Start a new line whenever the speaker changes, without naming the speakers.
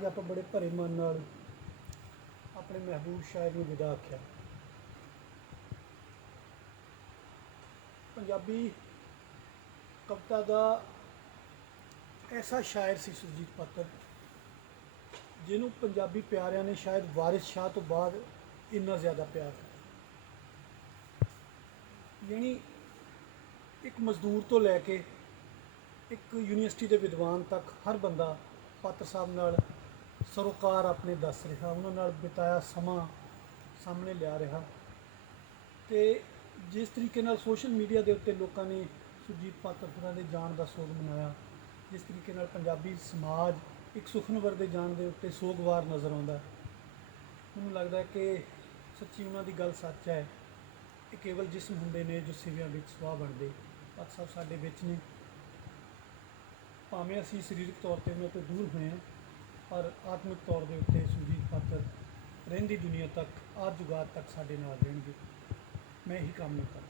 ਅੱਜ ਆਪਾਂ ਬੜੇ ਭਰੇ ਮਨ ਨਾਲ ਆਪਣੇ ਮਹਿਬੂਬ ਸ਼ਾਇਰ ਨੂੰ ਵਿਦਾ ਆਖਿਆ। ਪੰਜਾਬੀ ਕਵਿਤਾ ਦਾ ਐਸਾ ਸ਼ਾਇਰ ਸੀ ਸੁਰਜੀਤ ਪਾਤਰ, ਜਿਹਨੂੰ ਪੰਜਾਬੀ ਪਿਆਰਿਆਂ ਨੇ ਸ਼ਾਇਦ ਵਾਰਿਸ ਸ਼ਾਹ ਤੋਂ ਬਾਅਦ ਇੰਨਾ ਜ਼ਿਆਦਾ ਪਿਆਰ ਕੀਤਾ। ਯਾਨੀ ਇੱਕ ਮਜ਼ਦੂਰ ਤੋਂ ਲੈ ਕੇ ਇੱਕ ਯੂਨੀਵਰਸਿਟੀ ਦੇ ਵਿਦਵਾਨ ਤੱਕ ਹਰ ਬੰਦਾ ਪਾਤਰ ਸਾਹਿਬ ਨਾਲ ਸਰੋਕਾਰ ਆਪਣੇ ਦੱਸ ਰਿਹਾ, ਉਹਨਾਂ ਨਾਲ ਬਿਤਾਇਆ ਸਮਾਂ ਸਾਹਮਣੇ ਲਿਆ ਰਿਹਾ। ਤੇ ਜਿਸ ਤਰੀਕੇ ਨਾਲ ਸੋਸ਼ਲ ਮੀਡੀਆ ਦੇ ਉੱਤੇ ਲੋਕਾਂ ਨੇ ਸੁਰਜੀਤ ਪਾਤਰ ਦੇ ਜਾਣ ਦਾ ਸੋਗ ਮਨਾਇਆ, ਜਿਸ ਤਰੀਕੇ ਨਾਲ ਪੰਜਾਬੀ ਸਮਾਜ ਇੱਕ ਸੁਖਨਵਰ ਦੇ ਜਾਣ ਦੇ ਉੱਤੇ ਸੋਗਵਾਰ ਨਜ਼ਰ ਆਉਂਦਾ ਮੈਨੂੰ ਲੱਗਦਾ ਕਿ ਸੱਚੀ ਉਹਨਾਂ ਦੀ ਗੱਲ ਸੱਚ ਹੈ। ਇਹ ਕੇਵਲ ਜਿਸਮ ਹੁੰਦੇ ਨੇ ਜੋ ਸਿਵਿਆਂ ਵਿੱਚ ਸਵਾਹ ਬਣਦੇ। ਪਾਤਰ ਸਾਹਿਬ ਸਾਡੇ ਵਿੱਚ ਨੇ। ਭਾਵੇਂ ਅਸੀਂ ਸਰੀਰਕ ਤੌਰ ਤੇ ਉਹਨਾਂ ਤੋਂ ਦੂਰ ਹੋਏ ਹਾਂ ਪਰ ਆਤਮਿਕ ਤੌਰ ਦੇ ਉੱਤੇ ਸੁਰਜੀਤ ਪਾਤਰ ਰਹਿੰਦੀ ਦੁਨੀਆ ਤੱਕ, ਆਦ ਜੁਗਾਦ ਤੱਕ ਸਾਡੇ ਨਾਲ ਰਹਿਣਗੇ। ਮੈਂ ਇਹੀ ਕਾਮਨਾ ਕਰਦਾ